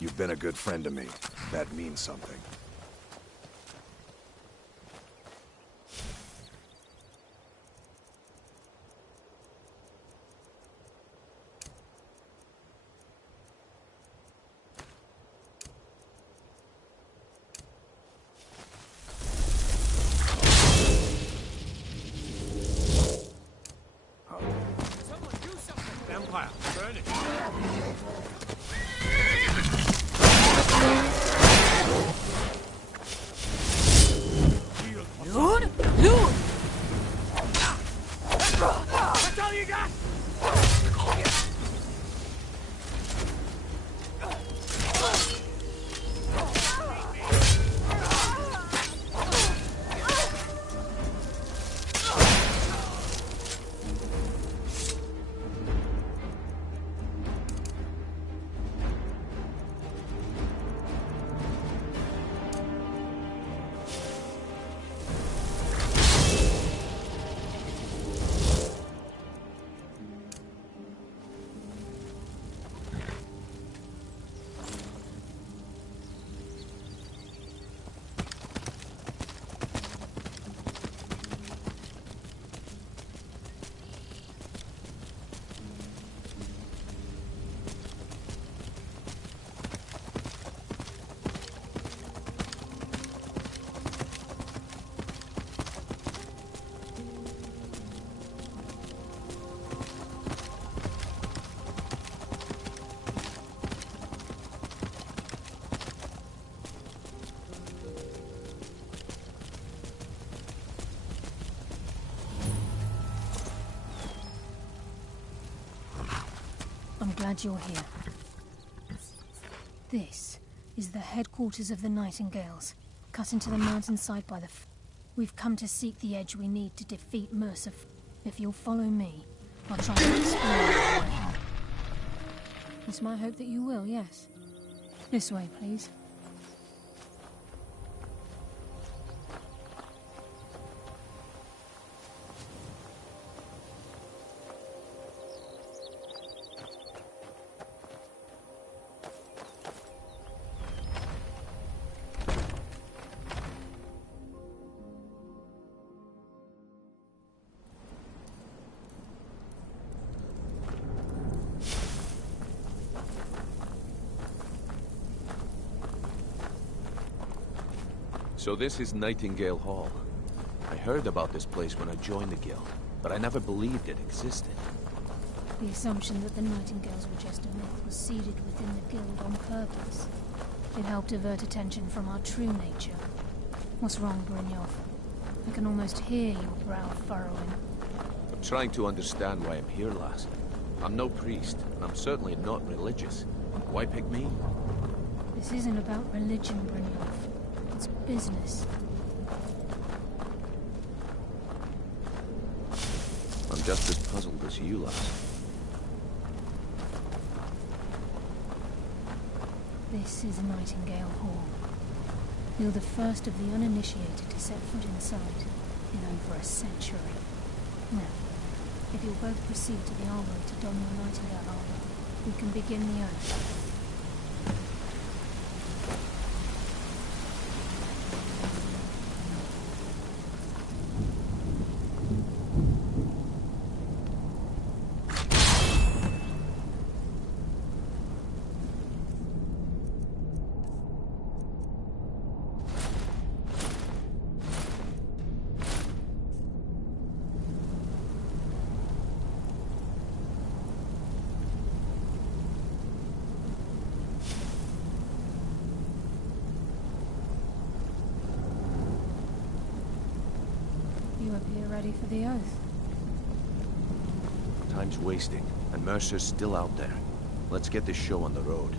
You've been a good friend to me. That means something. I'm glad you're here. This is the headquarters of the Nightingales, cut into the mountainside by the We've come to seek the edge we need to defeat Mercer. If you'll follow me, I'll try to explain the way. It's my hope that you will, yes. This way, please. So this is Nightingale Hall. I heard about this place when I joined the guild, but I never believed it existed. The assumption that the Nightingales were just a myth was seeded within the guild on purpose. It helped divert attention from our true nature. What's wrong, Brynjolf? I can almost hear your brow furrowing. I'm trying to understand why I'm here, lass. I'm no priest, and I'm certainly not religious. Why pick me? This isn't about religion, Brynjolf. It's business. I'm just as puzzled as you, lass. This is Nightingale Hall. You're the first of the uninitiated to set foot inside in over a century. Now, if you'll both proceed to the armory to don your Nightingale armor, we can begin the oath. You appear ready for the oath. Time's wasting, and Mercer's still out there. Let's get this show on the road.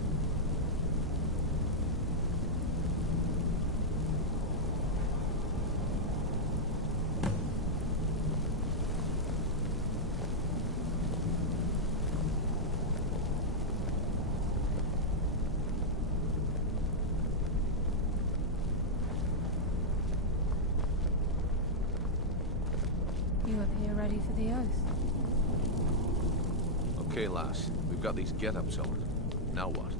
You appear ready for the oath. Okay, lass. We've got these get-ups on. Now what?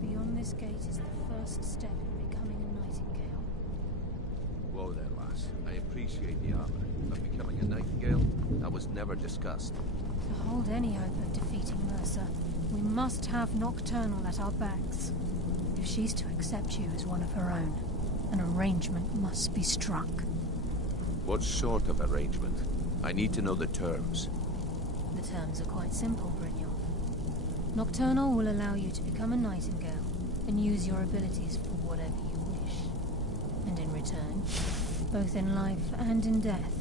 Beyond this gate is the first step in becoming a nightingale. Whoa there, lass. I appreciate the armor, but becoming a nightingale? That was never discussed. To hold any hope of defeating Mercer, we must have Nocturnal at our backs. If she's to accept you as one of her own, an arrangement must be struck. What sort of arrangement? I need to know the terms. The terms are quite simple, Brynjolf. Nocturnal will allow you to become a nightingale and use your abilities for whatever you wish. And in return, both in life and in death,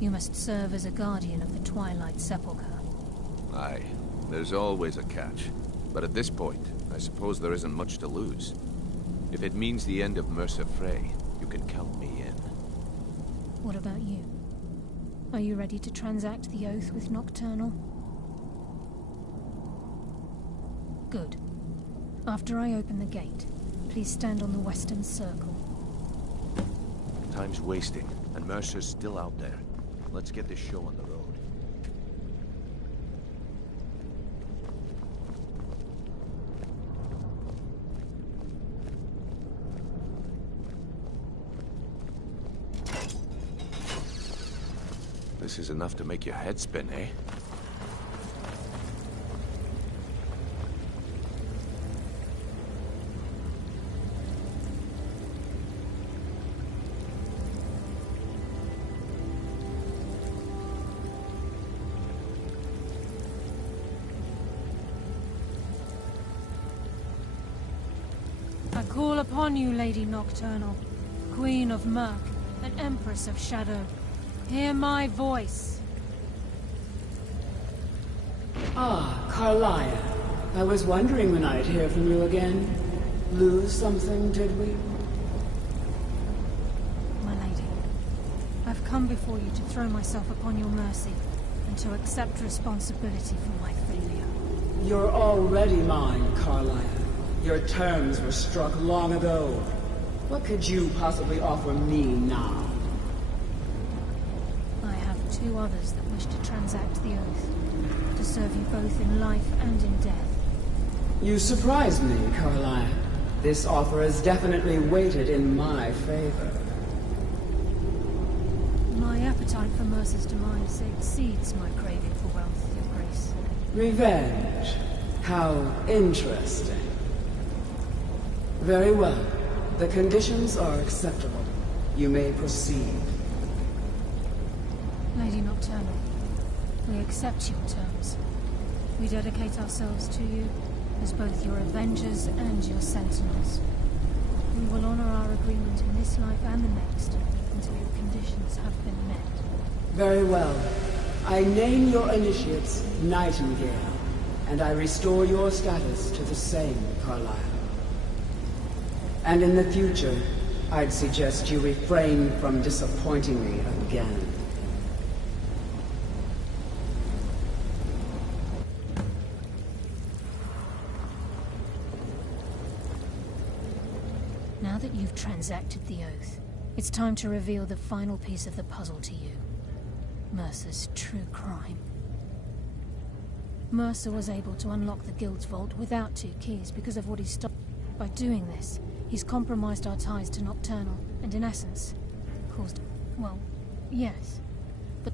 you must serve as a guardian of the Twilight Sepulchre. Aye, there's always a catch. But at this point, I suppose there isn't much to lose. If it means the end of Mercer Frey, you can count me in. What about you? Are you ready to transact the oath with Nocturnal? Good. After I open the gate, please stand on the western circle. Time's wasting, and Mercer's still out there. Let's get this show on the road. This is enough to make your head spin, eh? I call upon you, Lady Nocturnal, Queen of Murk and Empress of Shadow. Hear my voice. Ah, Carlia. I was wondering when I'd hear from you again. Lose something, did we? My lady, I've come before you to throw myself upon your mercy and to accept responsibility for my failure. You're already mine, Carlia. Your terms were struck long ago. What could you possibly offer me now? I have two others that wish to transact the oath, to serve you both in life and in death. You surprise me, Carlia. This offer is definitely weighted in my favor. My appetite for Mercer's demise exceeds my craving for wealth, Your Grace. Revenge. How interesting. Very well. The conditions are acceptable. You may proceed. Lady Nocturnal, we accept your terms. We dedicate ourselves to you as both your avengers and your sentinels. We will honor our agreement in this life and the next until your conditions have been met. Very well. I name your initiates Nightingale, and I restore your status to the same, Carlisle. And in the future, I'd suggest you refrain from disappointing me again. Now that you've transacted the oath, it's time to reveal the final piece of the puzzle to you. Mercer's true crime. Mercer was able to unlock the Guild's vault without 2 keys because of what he stole. By doing this, he's compromised our ties to Nocturnal, and in essence, caused... well, yes. But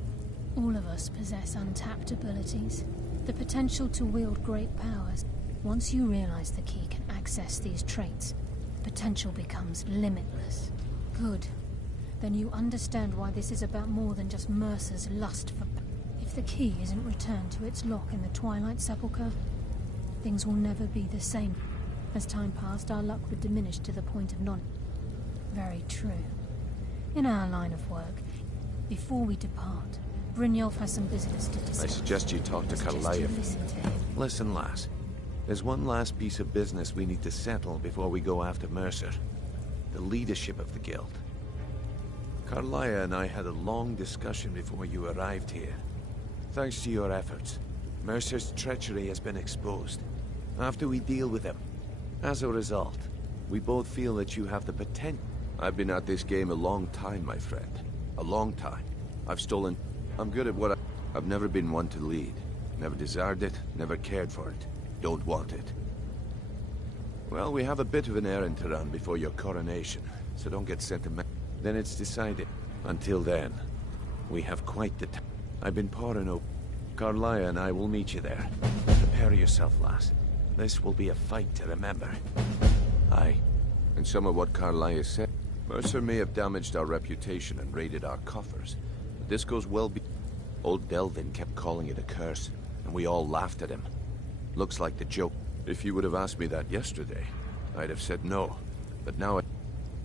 all of us possess untapped abilities, the potential to wield great powers. Once you realize the key can access these traits, the potential becomes limitless. Good. Then you understand why this is about more than just Mercer's lust for... If the key isn't returned to its lock in the Twilight Sepulchre, things will never be the same. As time passed, our luck would diminish to the point of non... Very true. In our line of work, before we depart, Brynjolf has some business to discuss. I suggest you talk to Carlia. Listen to him. Listen, lass. There's one last piece of business we need to settle before we go after Mercer. The leadership of the Guild. Carlia and I had a long discussion before you arrived here. Thanks to your efforts, Mercer's treachery has been exposed. After we deal with him, as a result, we both feel that you have the potential. I've been at this game a long time, my friend. A long time. I've stolen... I'm good at what I've never been one to lead. Never desired it, never cared for it. Don't want it. Well, we have a bit of an errand to run before your coronation, so don't get sentimental. Then it's decided. Until then, we have quite the time. I've been pouring over. Carlia and I will meet you there. Prepare yourself, lass. This will be a fight to remember. Aye. And some of what Carlia said. Mercer may have damaged our reputation and raided our coffers, but this goes well be... Old Delvin kept calling it a curse, and we all laughed at him. Looks like the joke. If you would have asked me that yesterday, I'd have said no. But now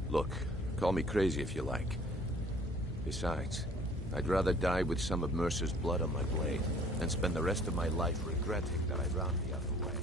Look, call me crazy if you like. Besides, I'd rather die with some of Mercer's blood on my blade than spend the rest of my life regretting that I ran the other way.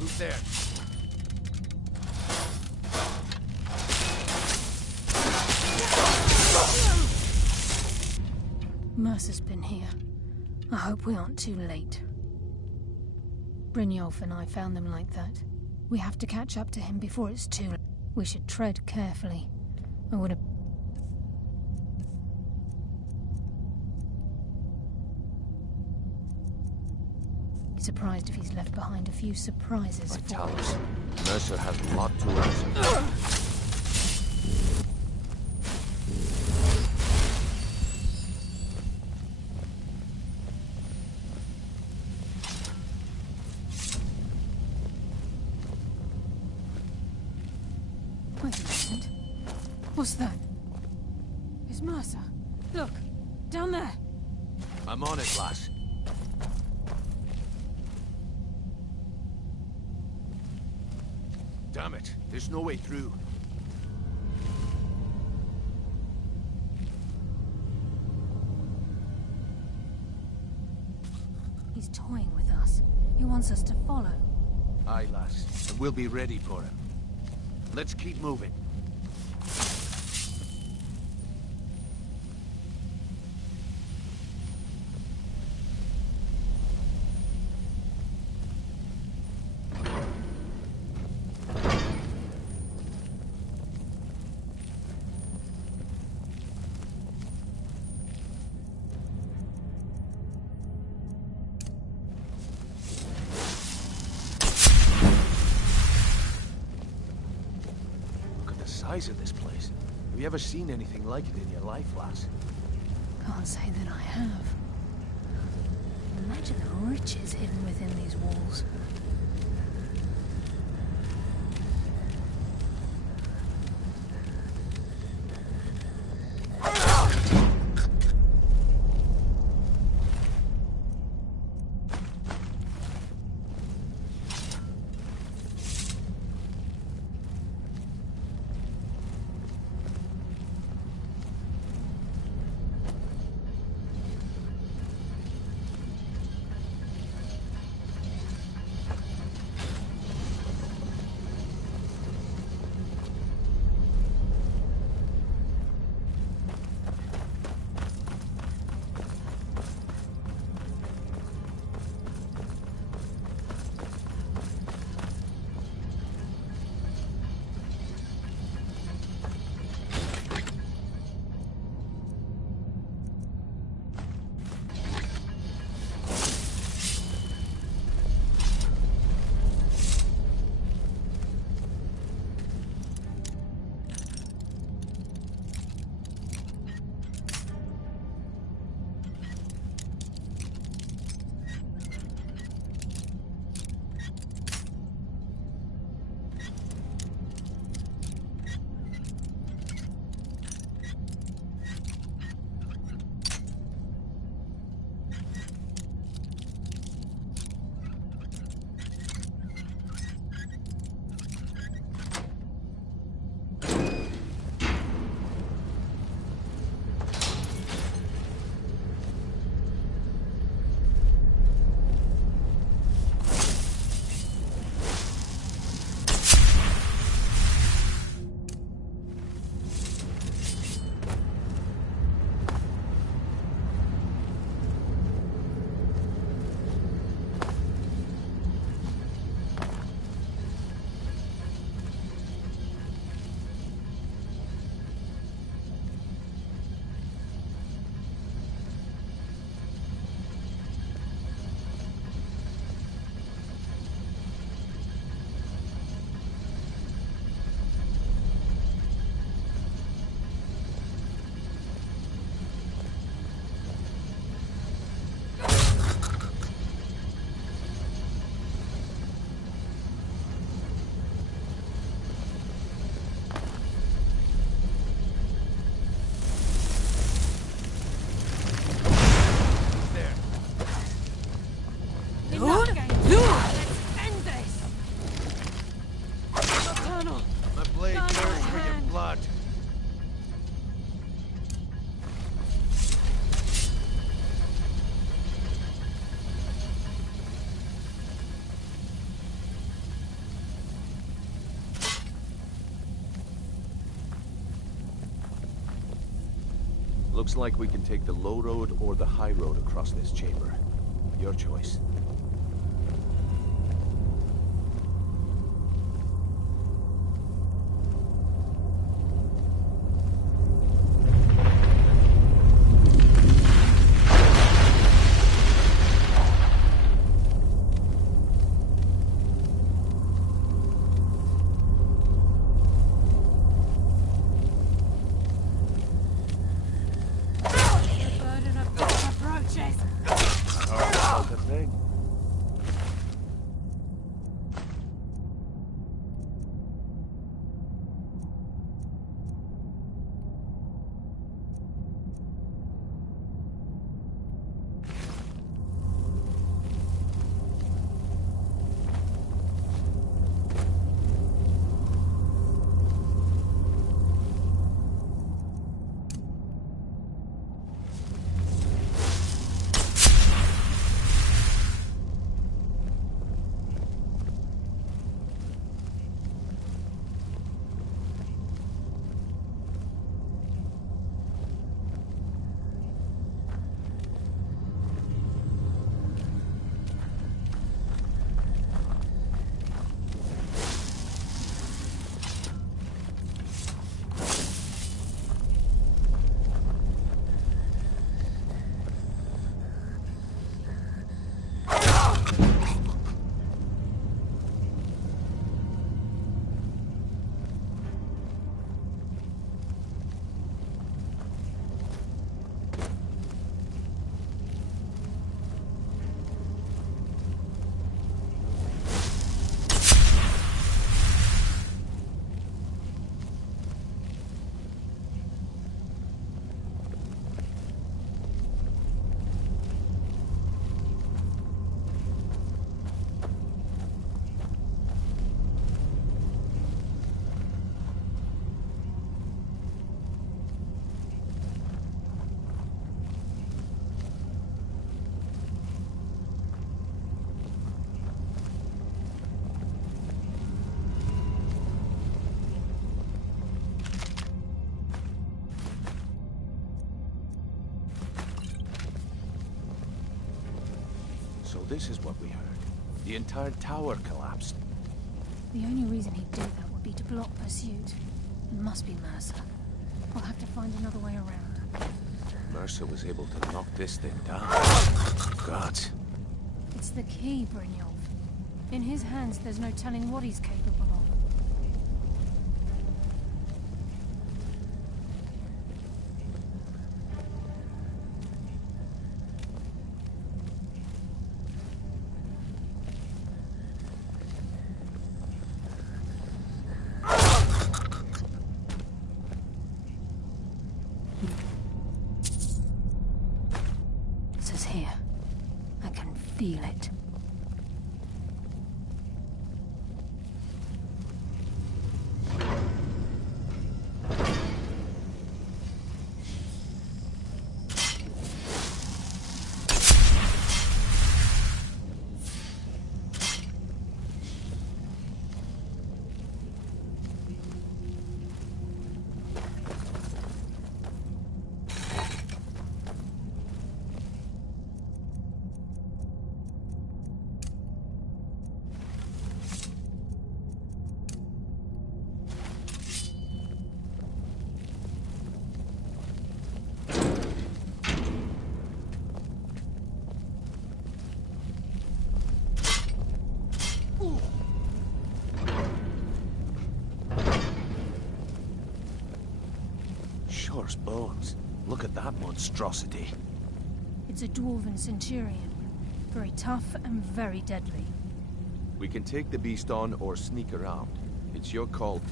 Who's there? Mercer's been here. I hope we aren't too late. Brynjolf and I found them like that. We have to catch up to him before it's too late. We should tread carefully. I would have... Surprised if he's left behind a few surprises for Vitalis. Mercer has a lot to answer. Wait a moment. What's that? It's Mercer. Look, down there. I'm on it, lass. Damn it, there's no way through. He's toying with us. He wants us to follow. Aye, lass, and we'll be ready for him. Let's keep moving. size of this place. Have you ever seen anything like it in your life, lass? Can't say that I have. Imagine the riches hidden within these walls. Looks like we can take the low road or the high road across this chamber. Your choice. Oh, that's the thing. this is what we heard. The entire tower collapsed. The only reason he'd do that would be to block pursuit. It must be Mercer. We'll have to find another way around. Mercer was able to knock this thing down. God. It's the key, Brynjolf. In his hands, there's no telling what he's capable of. Here. I can feel it. Shore's bones. Look at that monstrosity. It's a dwarven centurion. Very tough and very deadly. We can take the beast on or sneak around. It's your call.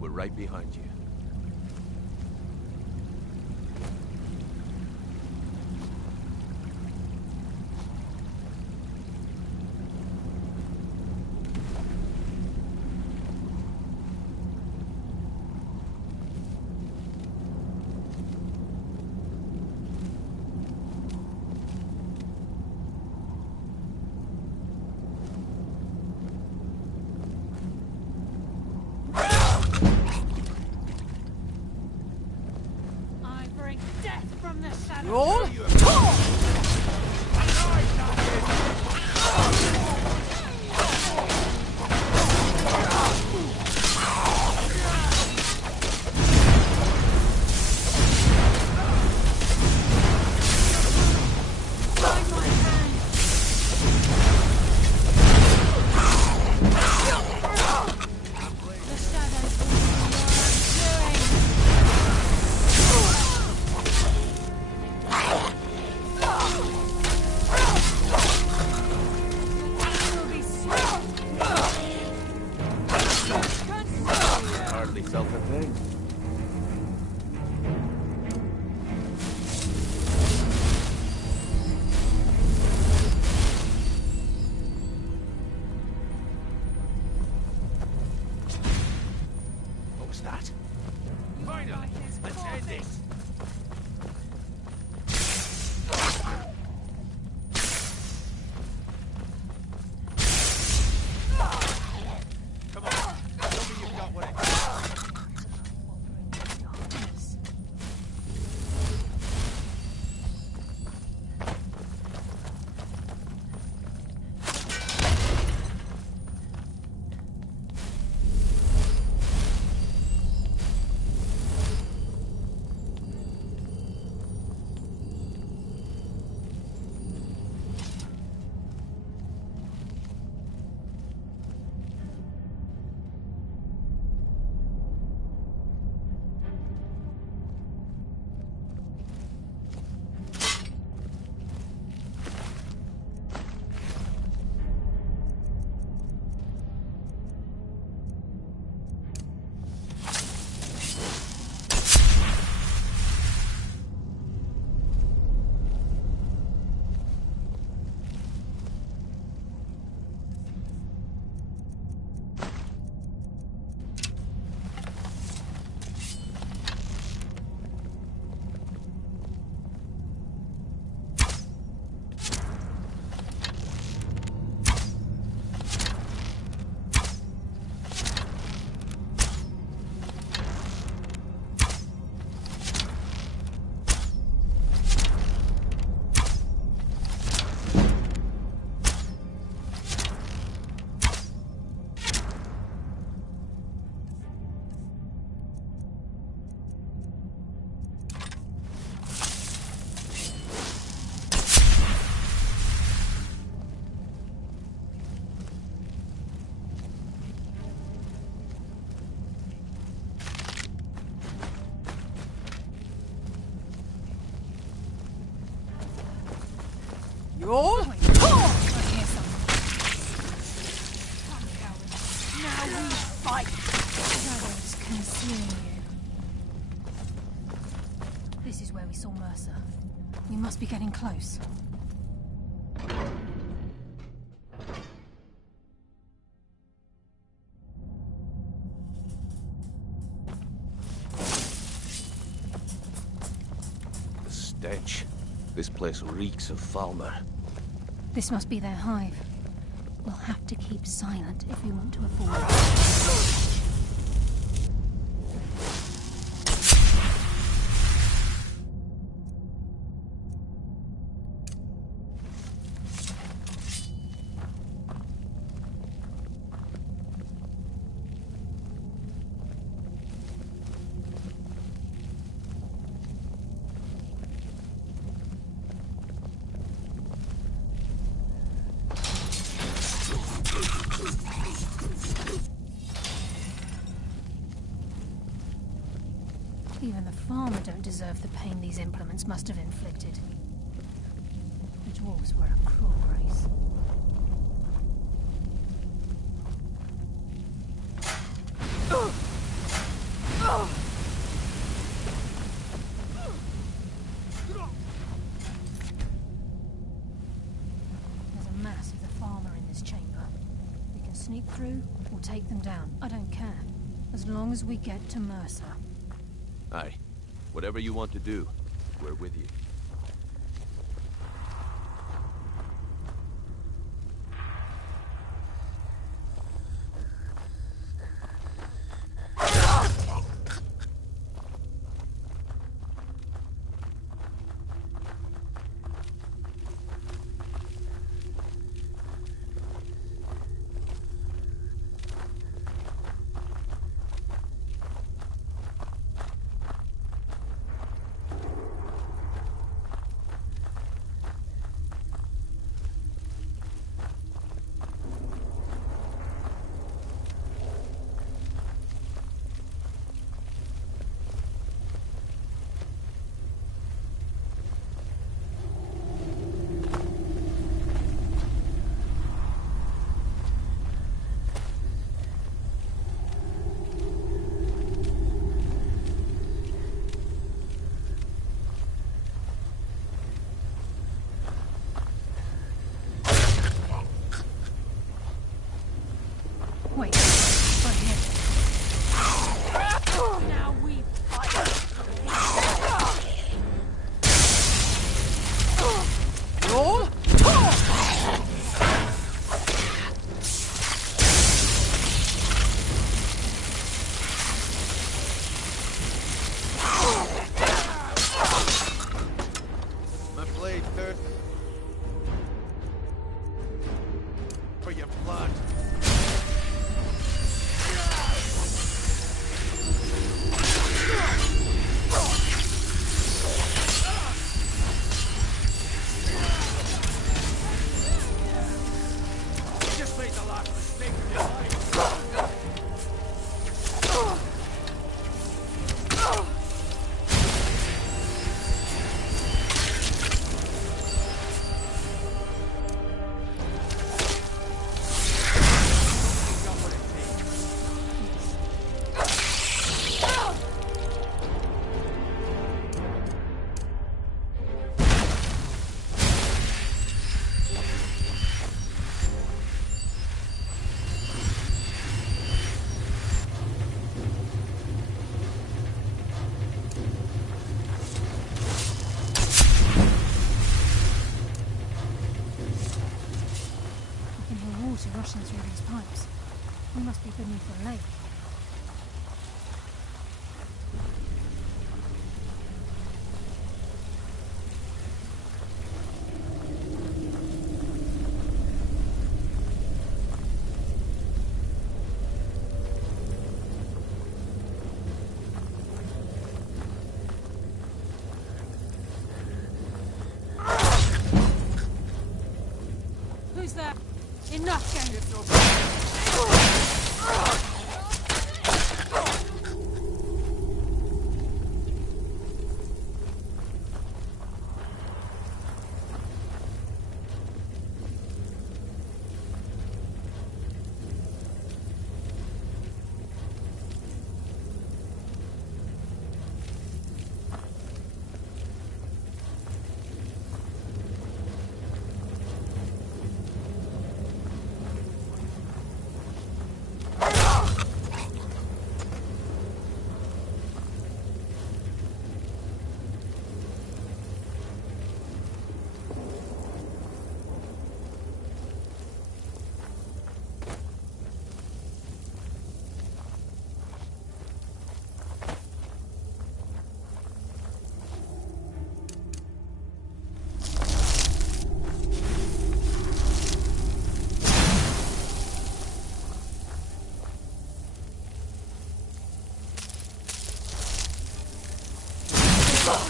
We're right behind you. Roll! I hear something. Now we fight! Shadows consume you. This is where we saw Mercer. We must be getting close. The stench. This place reeks of Falmer. This must be their hive. We'll have to keep silent if we want to avoid. Even the farmer don't deserve the pain these implements must have inflicted. The dwarves were a cruel race. There's a mass of the farmer in this chamber. We can sneak through or take them down. I don't care. As long as we get to Mercer. Aye. Whatever you want to do, we're with you. Wait, right here. Now we fight! Roll! My blade thirsts for your blood. Just made the last mistake of your life. We can hear water rushing through these pipes. We must be beneath a lake. Who's that? Enough, gang!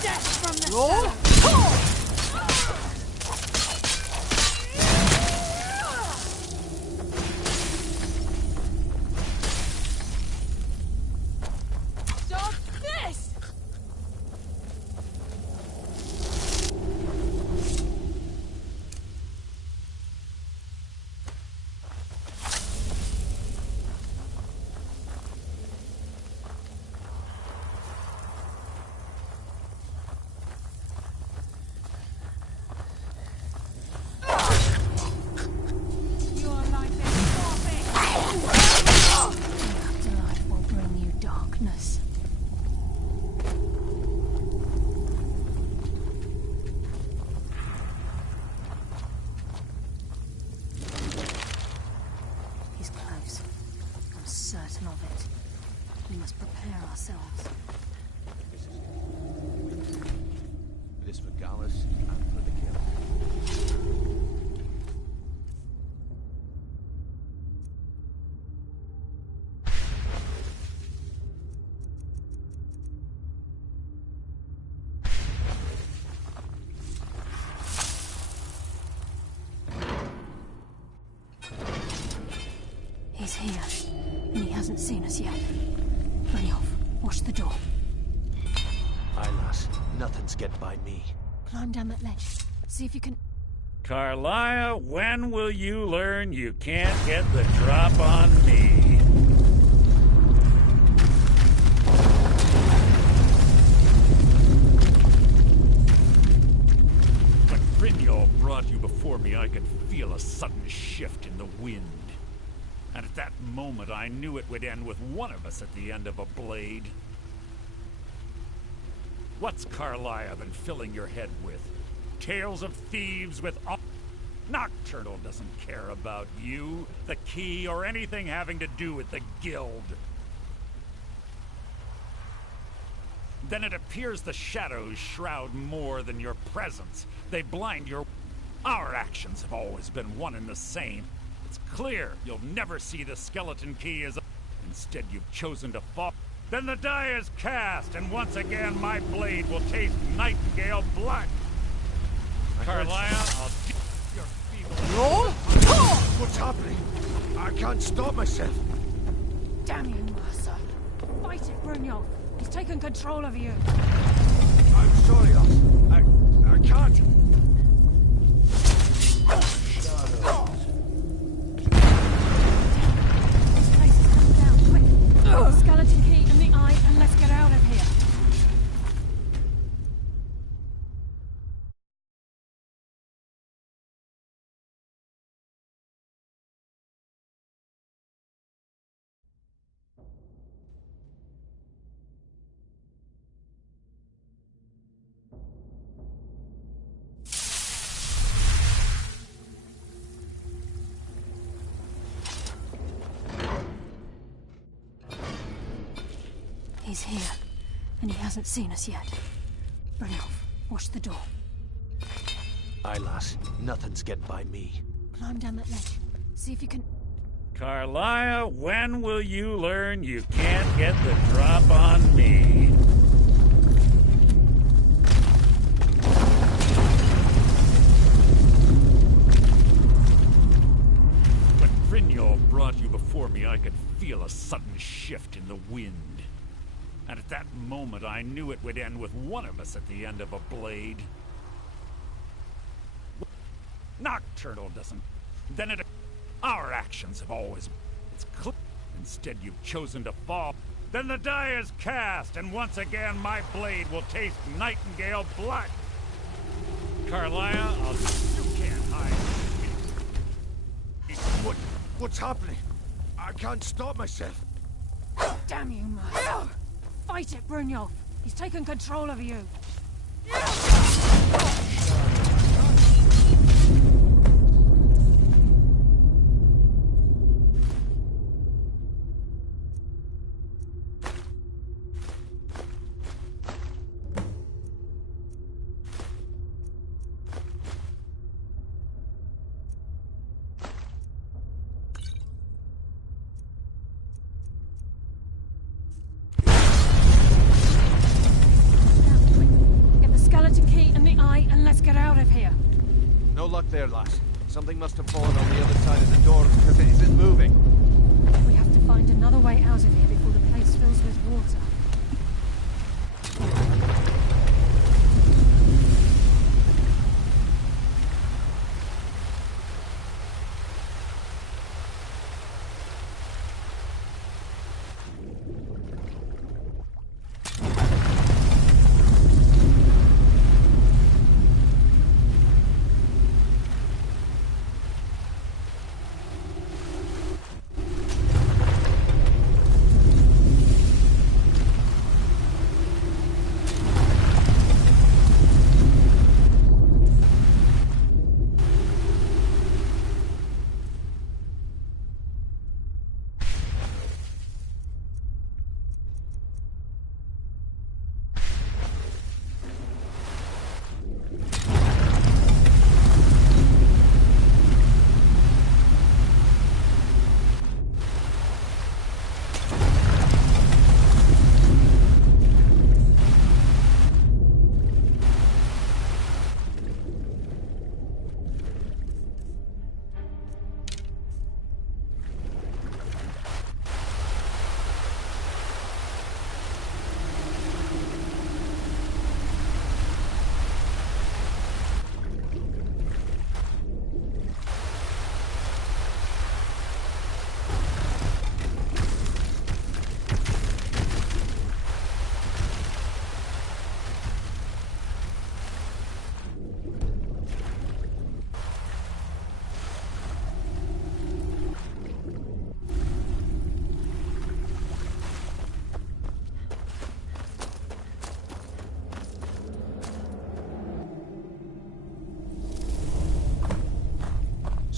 death from the Roll. Stop this! You are like this garbage! Afterlife will bring you darkness. He's close. I'm certain of it. We must prepare ourselves. It is for Gallus and for the kill. He's here, and he hasn't seen us yet. Brynjolf, watch the door. Aye, lass. Nothing's get by me. Climb down that ledge. See if you can... Carlia, when will you learn you can't get the drop on me? When Brynjolf brought you before me, I could feel a sudden shift in the wind. And at that moment, I knew it would end with one of us at the end of a blade. What's Carlia been filling your head with? Tales of thieves with all... Nocturnal doesn't care about you, the key, or anything having to do with the guild. Then it appears the shadows shroud more than your presence. They blind your... Our actions have always been one and the same. It's clear you'll never see the skeleton key as... Instead, you've chosen to fall. Then the die is cast, and once again my blade will taste nightingale blood. Carlia, I'll... Your feeble... Roll. What's happening? I can't stop myself. Damn you, Mercer! Fight it, Brynjolf! He's taken control of you! I'm sorry, lass. I can't. This place is coming down, quick! Skeleton key in the eye, and let's get out of here. He's here, and he hasn't seen us yet. Brynjolf, watch the door. Aye, lass. Nothing's get by me. Climb down that ledge. See if you can... Carlia, when will you learn you can't get the drop on me? When Brynjolf brought you before me, I could feel a sudden shift in the wind. And at that moment, I knew it would end with one of us at the end of a blade. Nocturnal doesn't... Then it... Our actions have always... It's clear. Instead, you've chosen to fall. Then the die is cast, and once again, my blade will taste nightingale blood. Carlia, You can't hide from me. What's happening? I can't stop myself. Damn you, Mercer! Fight it, Brynjolf! He's taken control of you! eye and let's get out of here. No luck there, lass. Something must have fallen on the other side of the door because it isn't moving. We have to find another way out of here before the place fills with water.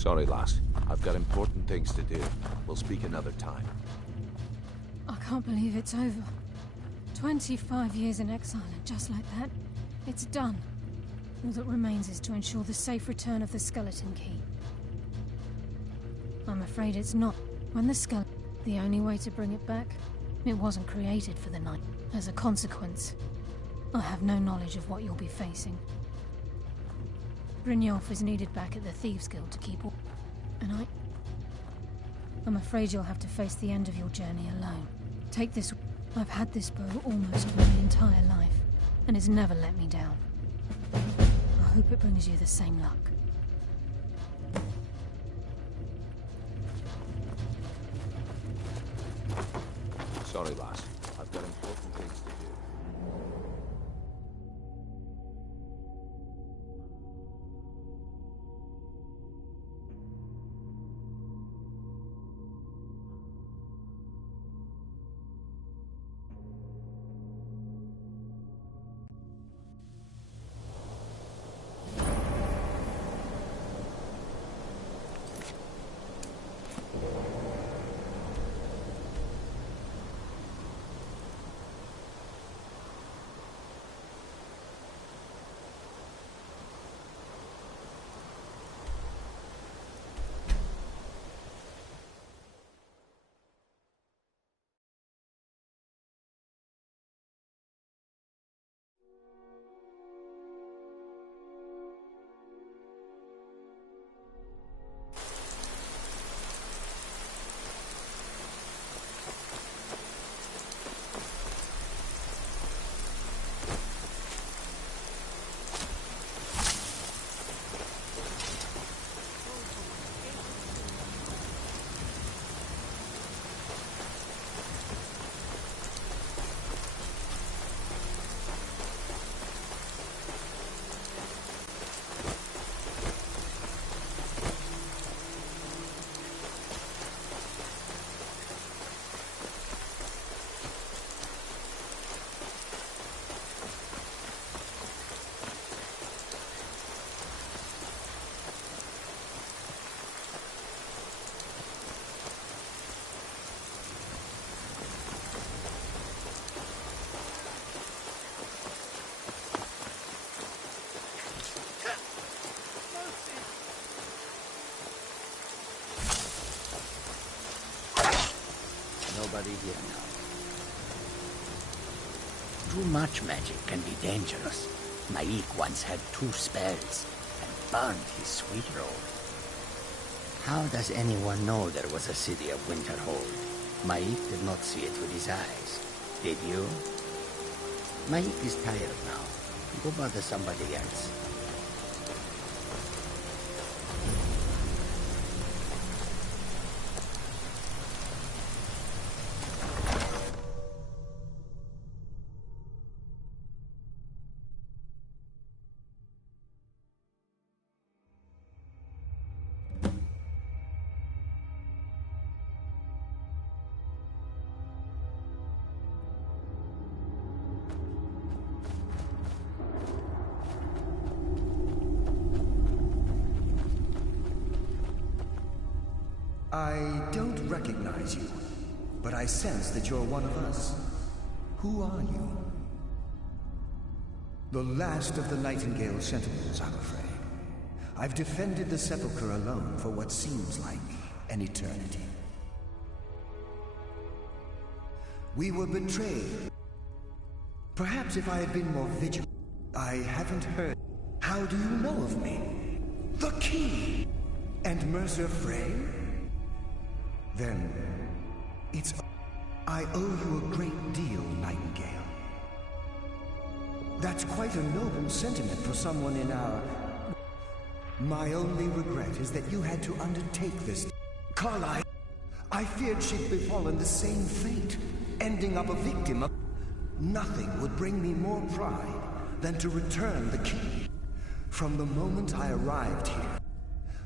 Sorry, lass. I've got important things to do. We'll speak another time. I can't believe it's over. 25 years in exile, and just like that, it's done. All that remains is to ensure the safe return of the skeleton key. I'm afraid it's not. When the only way to bring it back, it wasn't created for the night. As a consequence, I have no knowledge of what you'll be facing. Brynjolf is needed back at the Thieves Guild to keep all... And I'm afraid you'll have to face the end of your journey alone. Take this... I've had this bow almost my entire life, and it's never let me down. I hope it brings you the same luck. Sorry, lass. I've got important things to do. Nobody here now. Too much magic can be dangerous. Maik once had 2 spells and burned his sweet roll. How does anyone know there was a city of Winterhold? Maik did not see it with his eyes. Did you? Maik is tired now. Go bother somebody else. I don't recognize you, but I sense that you're one of us. Who are you? The last of the Nightingale Sentinels, I'm afraid. I've defended the Sepulchre alone for what seems like an eternity. We were betrayed. Perhaps if I had been more vigilant. I haven't heard. How do you know of me? The key! And Mercer Frey? Then, it's... I owe you a great deal, Nightingale. That's quite a noble sentiment for someone in our... My only regret is that you had to undertake this. Carlyle, I feared she'd befallen the same fate, ending up a victim of... Nothing would bring me more pride than to return the key. From the moment I arrived here,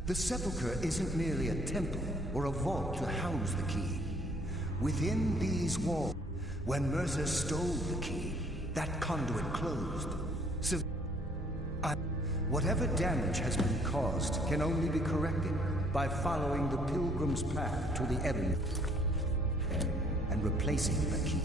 the Sepulchre isn't merely a temple or a vault to house the key. Within these walls, when Mercer stole the key, that conduit closed. So, whatever damage has been caused can only be corrected by following the pilgrim's path to the Ebony and replacing the key.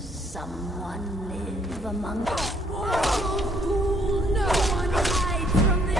Someone live among us. Fool, no one hides from the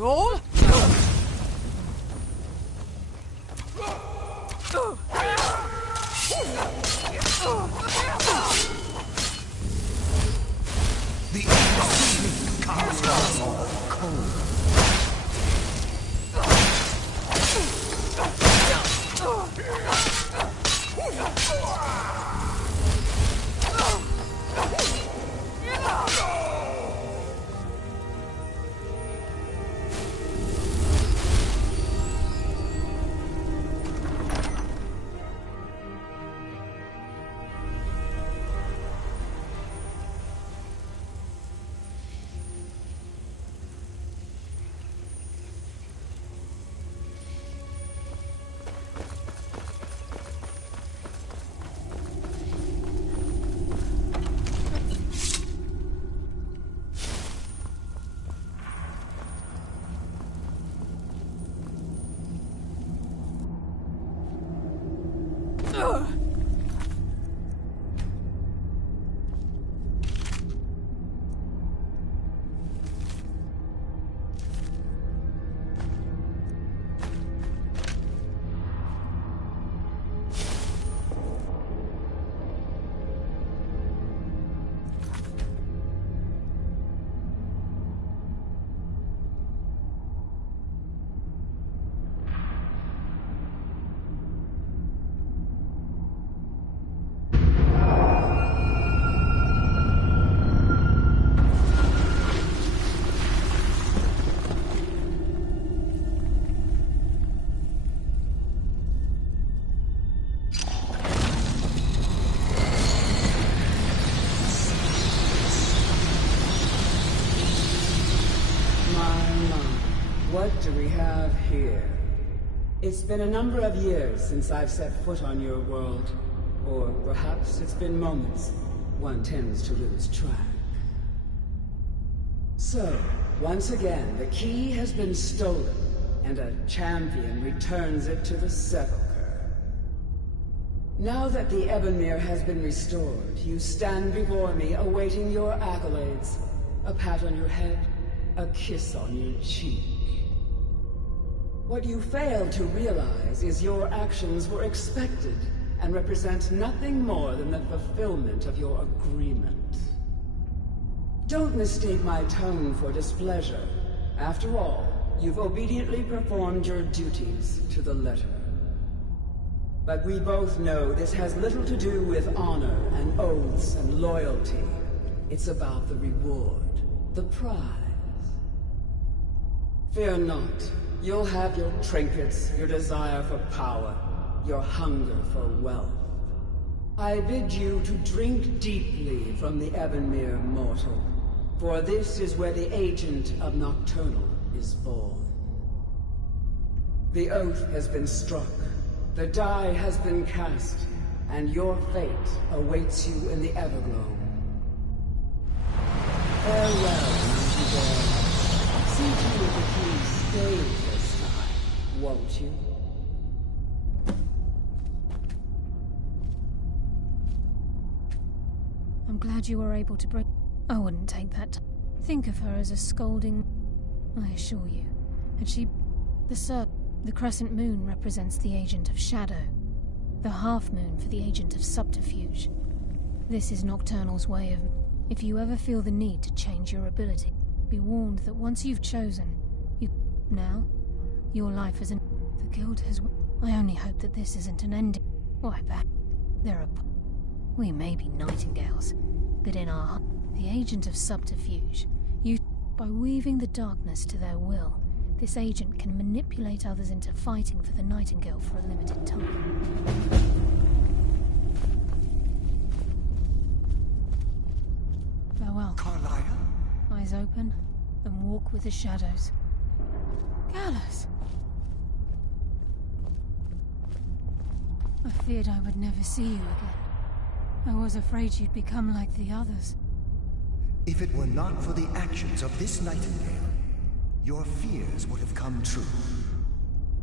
You're... The Queen comes to us all cold. What do we have here? It's been a number of years since I've set foot on your world. Or perhaps it's been moments. One tends to lose track. So, once again, the key has been stolen, and a champion returns it to the sepulchre. Now that the Ebonmere has been restored, you stand before me awaiting your accolades. A pat on your head, a kiss on your cheek. What you fail to realize is your actions were expected and represent nothing more than the fulfillment of your agreement. Don't mistake my tone for displeasure. After all, you've obediently performed your duties to the letter. But we both know this has little to do with honor and oaths and loyalty. It's about the reward, the prize. Fear not. You'll have your trinkets, your desire for power, your hunger for wealth. I bid you to drink deeply from the Ebonmere mortal, for this is where the agent of Nocturnal is born. The oath has been struck, the die has been cast, and your fate awaits you in the Everglow. Farewell, Nightingale. See to it that you stay this time, won't you? I'm glad you were able to bring... I wouldn't take that. Think of her as a scolding... I assure you. And she... The crescent moon represents the agent of shadow. The half moon for the agent of subterfuge. This is Nocturnal's way of... If you ever feel the need to change your ability, be warned that once you've chosen, now, your life is an... The guild has... I only hope that this isn't an ending. Why, back. There are... We may be nightingales, but in our heart, the agent of subterfuge, by weaving the darkness to their will, this agent can manipulate others into fighting for the nightingale for a limited time. Farewell. Carlia? Eyes open, and walk with the shadows. Gallus! I feared I would never see you again. I was afraid you'd become like the others. If it were not for the actions of this nightingale, your fears would have come true.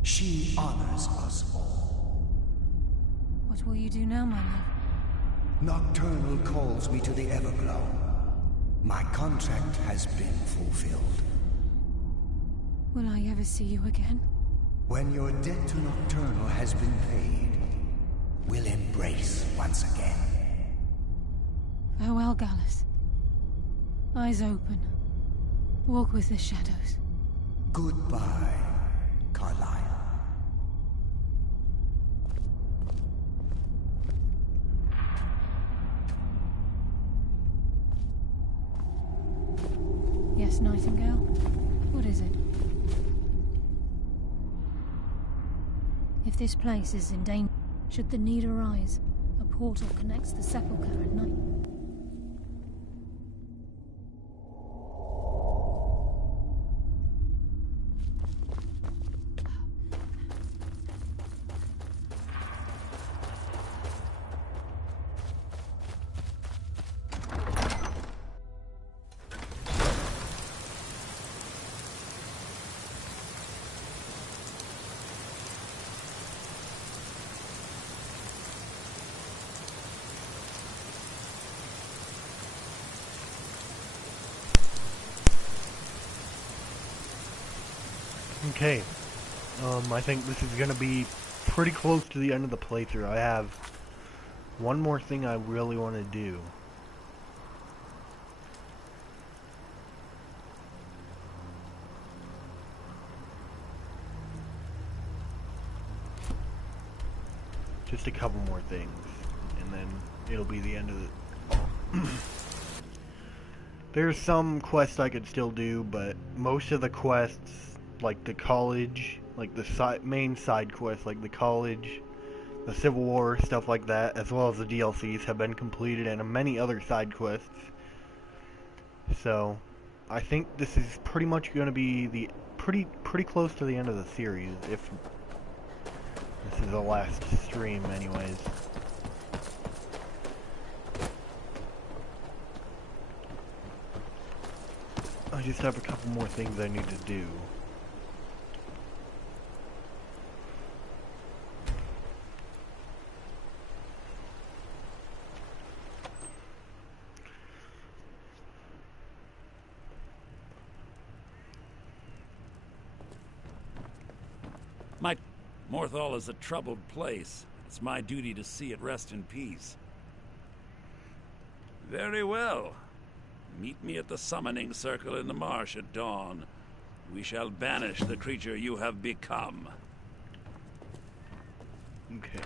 She honors us all. What will you do now, my love? Nocturnal calls me to the Everglow. My contract has been fulfilled. Will I ever see you again? When your debt to Nocturnal has been paid, we'll embrace once again. Farewell, Gallus. Eyes open. Walk with the shadows. Goodbye, Carlisle. Yes, Nightingale? What is it? If this place is in danger, should the need arise, a portal connects the sepulchre at night. Okay, I think this is going to be pretty close to the end of the playthrough. I have one more thing I really want to do. Just a couple more things, and then it'll be the end of the... There's some quests I could still do, but most of the quests, like the college, like the main side quests, like the college, the Civil War, stuff like that, as well as the DLCs have been completed, and many other side quests. So, I think this is pretty much going to be the pretty close to the end of the series, if this is the last stream anyways. I just have a couple more things I need to do. Morthal is a troubled place. It's my duty to see it rest in peace. Very well. Meet me at the summoning circle in the marsh at dawn. We shall banish the creature you have become. Okay.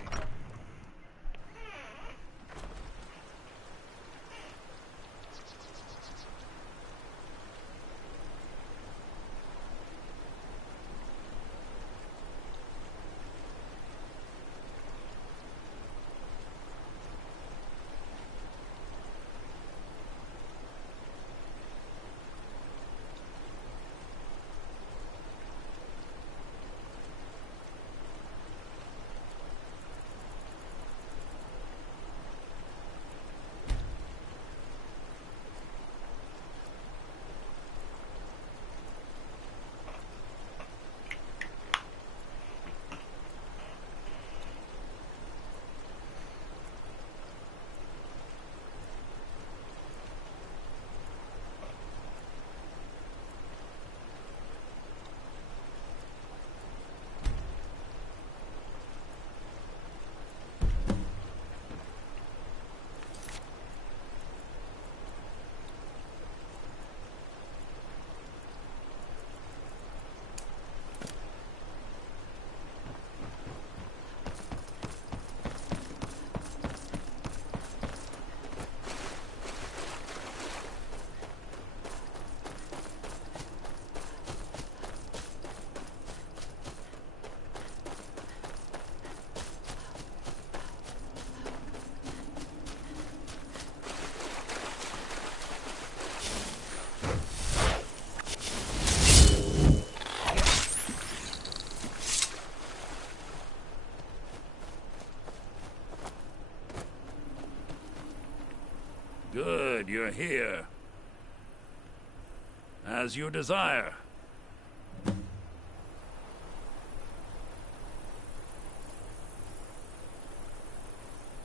Good, you're here. As you desire.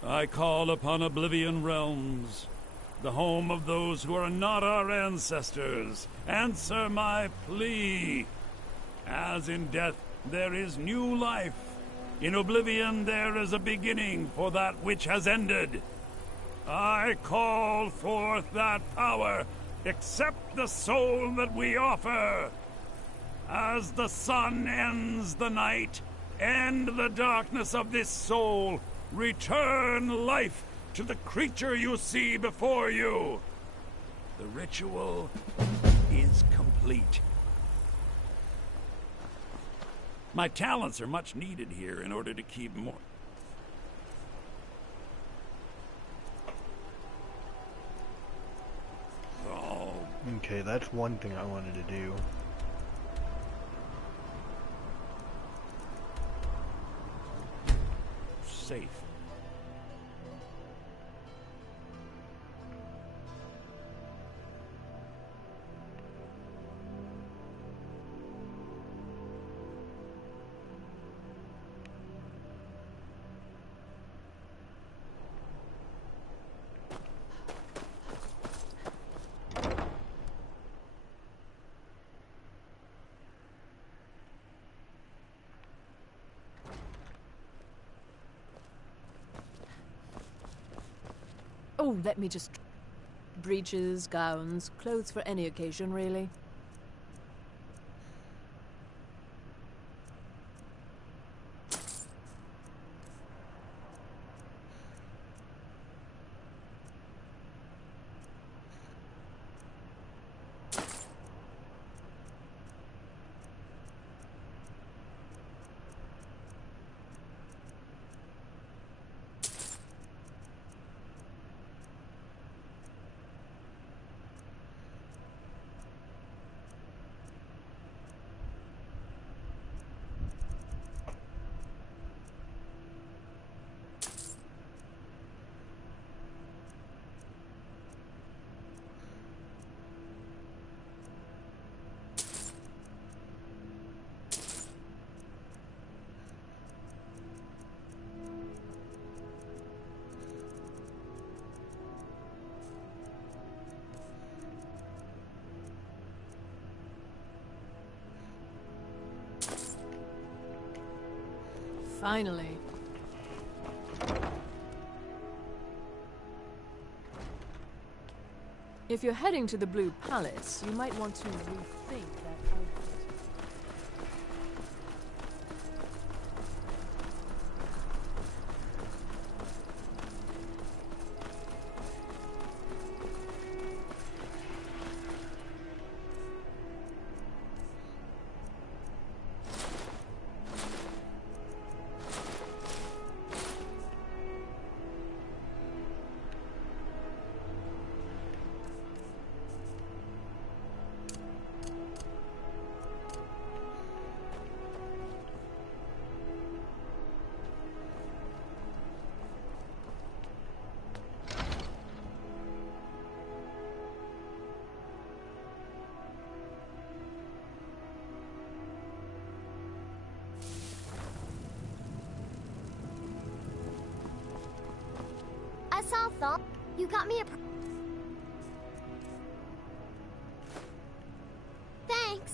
I call upon Oblivion Realms, the home of those who are not our ancestors. Answer my plea. As in death, there is new life. In oblivion, there is a beginning for that which has ended. I call forth that power. Accept the soul that we offer. As the sun ends the night, end the darkness of this soul. Return life to the creature you see before you. The ritual is complete. My talents are much needed here in order to keep more. Oh. Okay, that's one thing I wanted to do. Safe. Oh, let me just... breeches, gowns, clothes for any occasion, really. Finally. If you're heading to the Blue Palace, you might want to rethink that outfit. Thought you got me a... Thanks.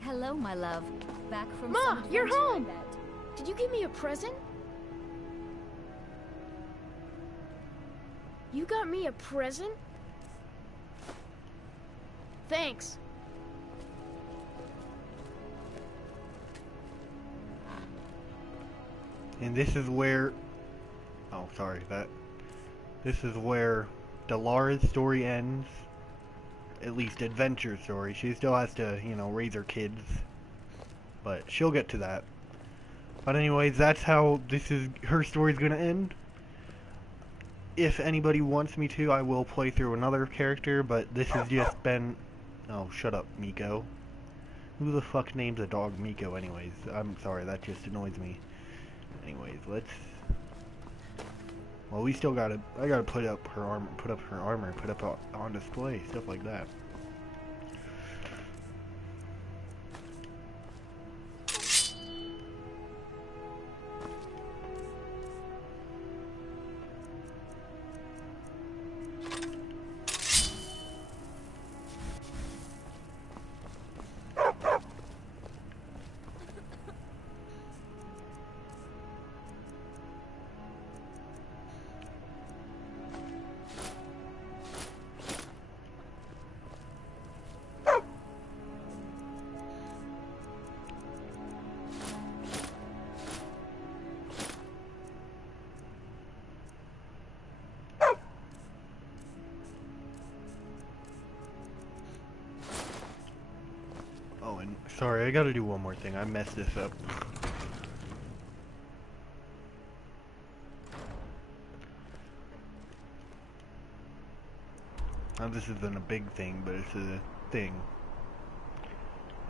Hello, my love. Back from Ma, some you're adventure, I home! bet. Did you give me a present? You got me a present? Thanks. And this is where... Oh, sorry, this is where Delara's story ends. At least adventure story. She still has to, you know, raise her kids. But she'll get to that. But anyways, that's how her story's gonna end. If anybody wants me to, I will play through another character, but this has just been... Oh, shut up, Miko. Who the fuck names a dog Miko anyways? I'm sorry, that just annoys me. Anyways, let's... Well, we still gotta... I gotta put up her armor, put up on display, stuff like that. Sorry, I gotta do one more thing. I messed this up. Now this isn't a big thing, but it's a thing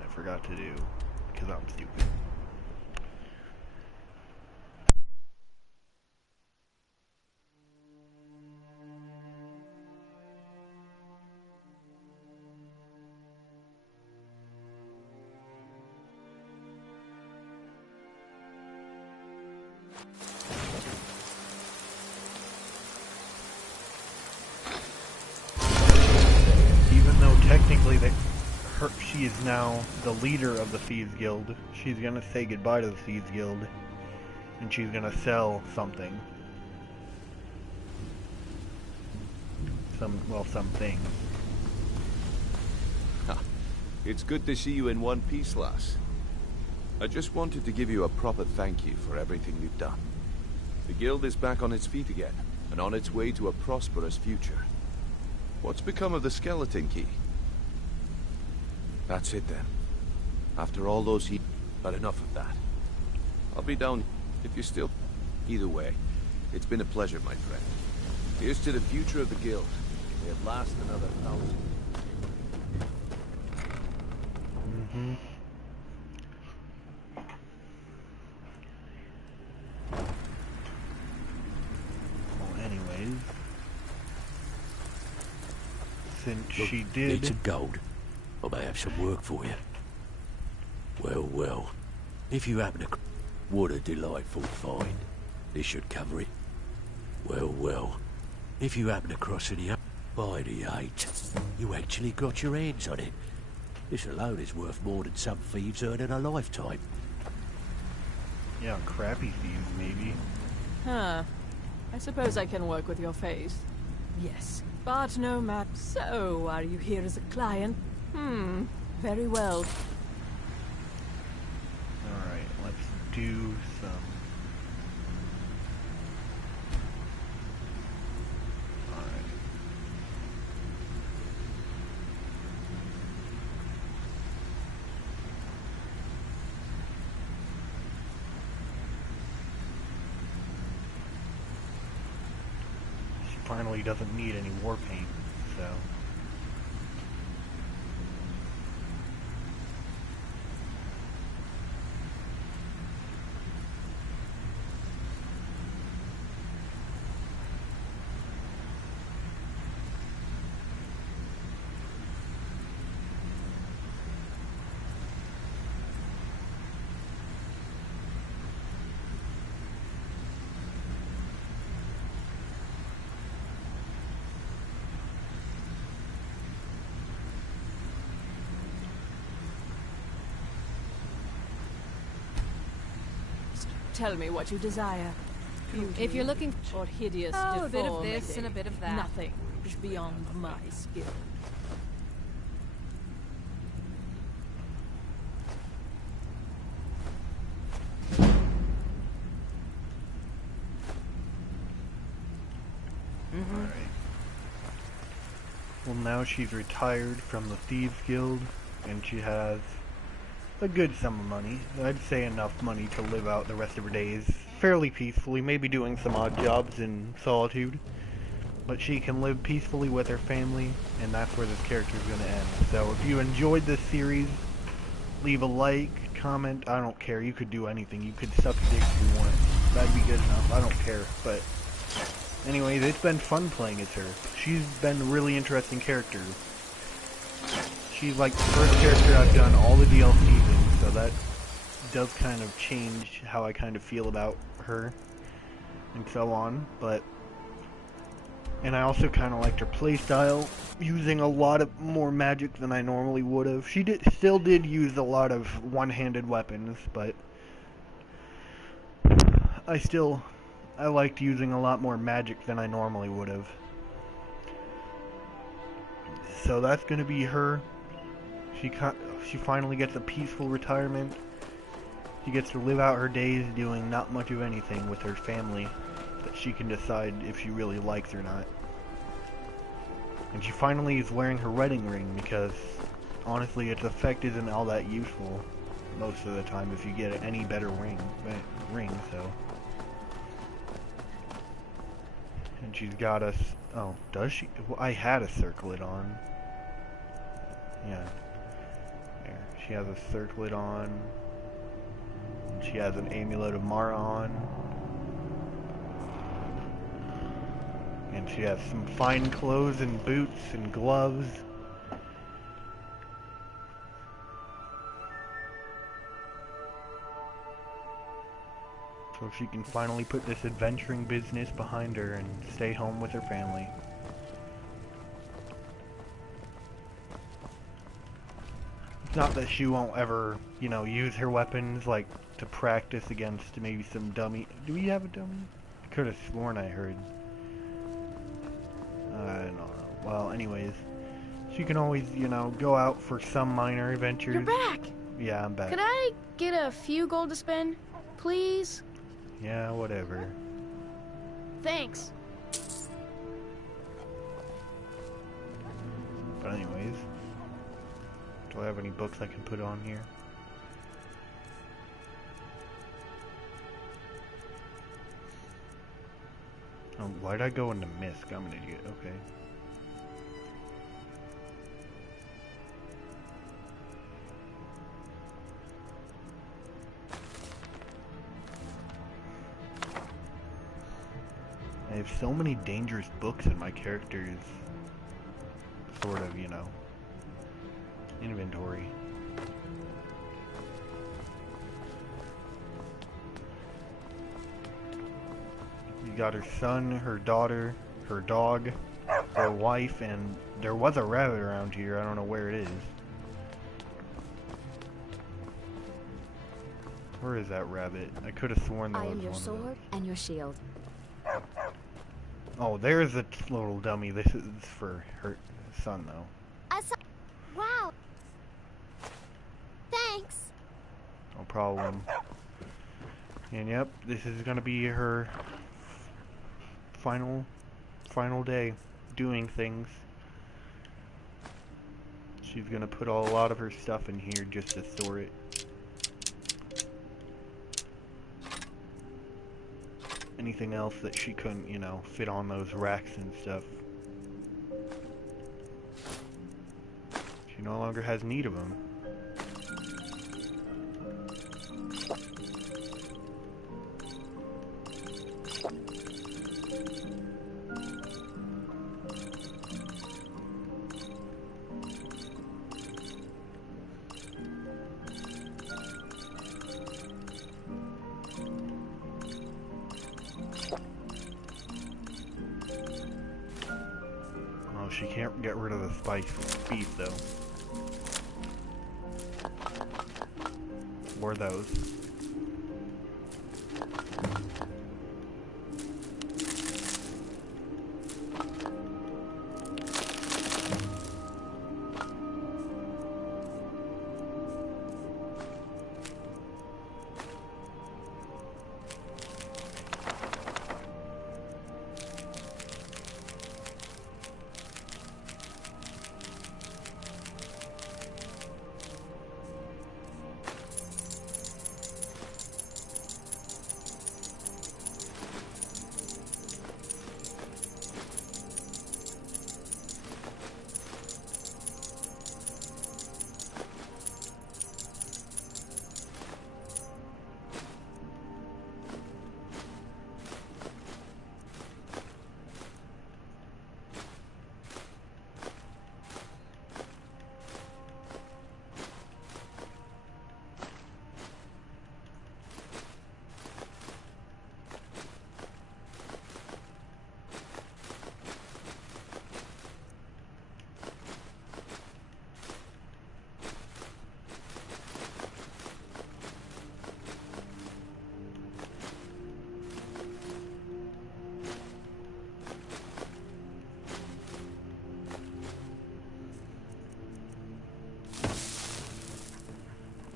I forgot to do because I'm stupid. Technically, she is now the leader of the Thieves Guild. She's gonna say goodbye to the Thieves Guild, and she's gonna sell something. Some things. It's good to see you in one piece, lass. I just wanted to give you a proper thank you for everything you've done. The guild is back on its feet again, and on its way to a prosperous future. What's become of the skeleton key? That's it then. After all those years, but enough of that. I'll be down if you're still... Either way, it's been a pleasure, my friend. Here's to the future of the guild. May it last another 1,000. Well, anyways, since she did... Need some gold. I may have some work for you. Well, if you happen to... What a delightful find. This should cover it. Well, if you happen to cross any up... By the 8, you actually got your hands on it. This alone is worth more than some thieves earn in a lifetime. Yeah, crappy thieves, maybe. Huh. I suppose I can work with your face. Yes, but no matter. So, are you here as a client? Very well. Alright, let's do some... Alright. She finally doesn't need any war paint, so... Tell me what you desire. If you're looking or hideous a bit of deformity, this and a bit of that. Nothing is beyond my skill. Alright. Well, now she's retired from the Thieves Guild, and she has a good sum of money. I'd say enough money to live out the rest of her days fairly peacefully, maybe doing some odd jobs in solitude. But she can live peacefully with her family, and that's where this character is going to end. So if you enjoyed this series, leave a like, comment, I don't care. You could do anything. You could suck dick if you want. That'd be good enough. I don't care. But anyways, it's been fun playing as her. She's been a really interesting character. She's like the first character I've done all the DLCs in, so that does kind of change how I kind of feel about her and so on. And I also kind of liked her playstyle, using a lot of more magic than I normally would have. She still did use a lot of one-handed weapons, but I liked using a lot more magic than I normally would have. So that's going to be her. She finally gets a peaceful retirement. She gets to live out her days doing not much of anything with her family that she can decide if she really likes or not. And she finally is wearing her wedding ring because honestly, its effect isn't all that useful most of the time if you get any better ring, so. And she's got us. Oh, does she? Well, I had a circlet on. Yeah. There. She has a circlet on. She has an amulet of Mara on. And she has some fine clothes and boots and gloves. So she can finally put this adventuring business behind her and stay home with her family. It's not that she won't ever, you know, use her weapons, like, to practice against maybe some dummy. Do we have a dummy? I could have sworn I heard. I don't know. Well, anyways, she can always, you know, go out for some minor adventures. You're back! Yeah, I'm back. Could I get a few gold to spend, please? Yeah, whatever. Thanks. But anyways, do I have any books I can put on here? Oh, why'd I go into Misk? I'm an idiot. Okay. I have so many dangerous books in my character's sort of, you know, inventory. You got her son, her daughter, her dog, her wife, and there was a rabbit around here. I don't know where it is. Where is that rabbit? I could have sworn there was one. I am your sword and your shield. Oh, there's a little dummy. This is for her son, though. I saw. Wow. Thanks. No problem. And yep, this is gonna be her final day doing things. She's gonna put a lot of her stuff in here just to store it. Anything else that she couldn't, you know, fit on those racks and stuff. She no longer has need of them. Oh, she can't get rid of the spiced beef, though. Or those.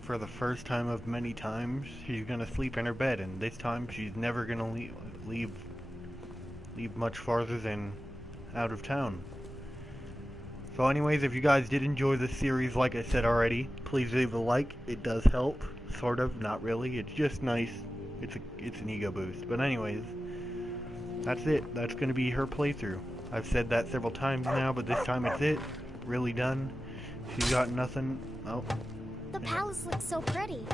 For the first time of many times, she's gonna sleep in her bed, and this time she's never gonna leave much farther than out of town. So anyways, if you guys did enjoy this series, like I said already, please leave a like. It does help, sort of, not really. It's just nice. It's an ego boost. But anyways, that's it. That's gonna be her playthrough. I've said that several times now, but this time it's it. Really done. She's got nothing. Oh. The palace looks so pretty.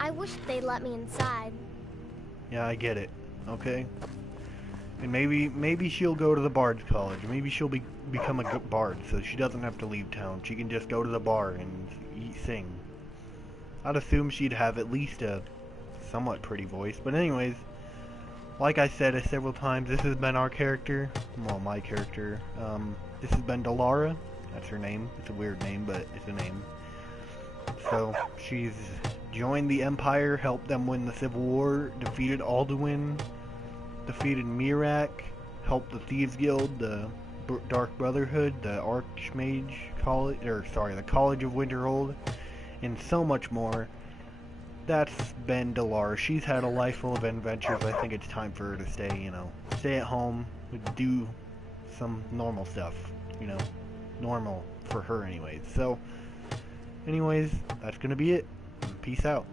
I wish they'd let me inside. Yeah, I get it. Okay. And maybe she'll go to the Bard's College. Maybe she'll become a good bard, so she doesn't have to leave town. She can just go to the bar and sing. I'd assume she'd have at least a somewhat pretty voice. But anyways, like I said several times, this has been our character. Well, my character. This has been Delara. That's her name. It's a weird name, but it's a name. So, she's joined the Empire, helped them win the Civil War, defeated Alduin, defeated Mirak, helped the Thieves Guild, the Dark Brotherhood, the Archmage College, the College of Winterhold, and so much more. That's been Delara. She's had a life full of adventures. I think it's time for her to stay at home, do some normal stuff, normal for her anyways. So, anyways, that's gonna be it. Peace out.